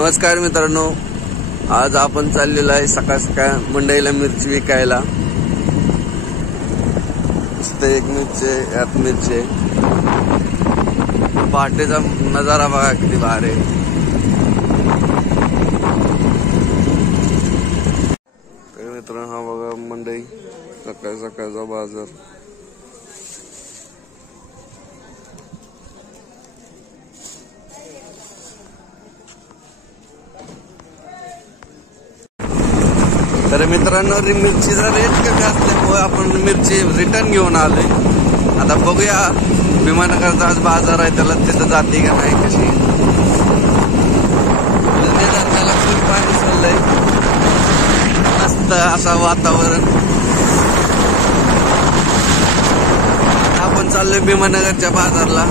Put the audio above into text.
नमस्कार मित्रांनो, आज आपण चाललेलो आहे सकाळ सकाळ मंडईला मिरची विकायला। इथे एक मिरची, यात मिरची, पहाटेचा नजारा बघा किती भारी आहे। तर मित्रांनो हा बघा मंडई, सकाळ सकाळचा बाजार। तर मित्रांनो मिरचीचा रेट कमी असल्यामुळे आपण मिरची रिटर्न घेऊन आलोय। आता बघूया भीमानगरचा आज बाजार आहे, त्याला तिथं जाते का नाही कशी। त्याला फुल पाणी चाललंय, मस्त असं वातावरण। आपण चाललोय भीमानगरच्या बाजारला।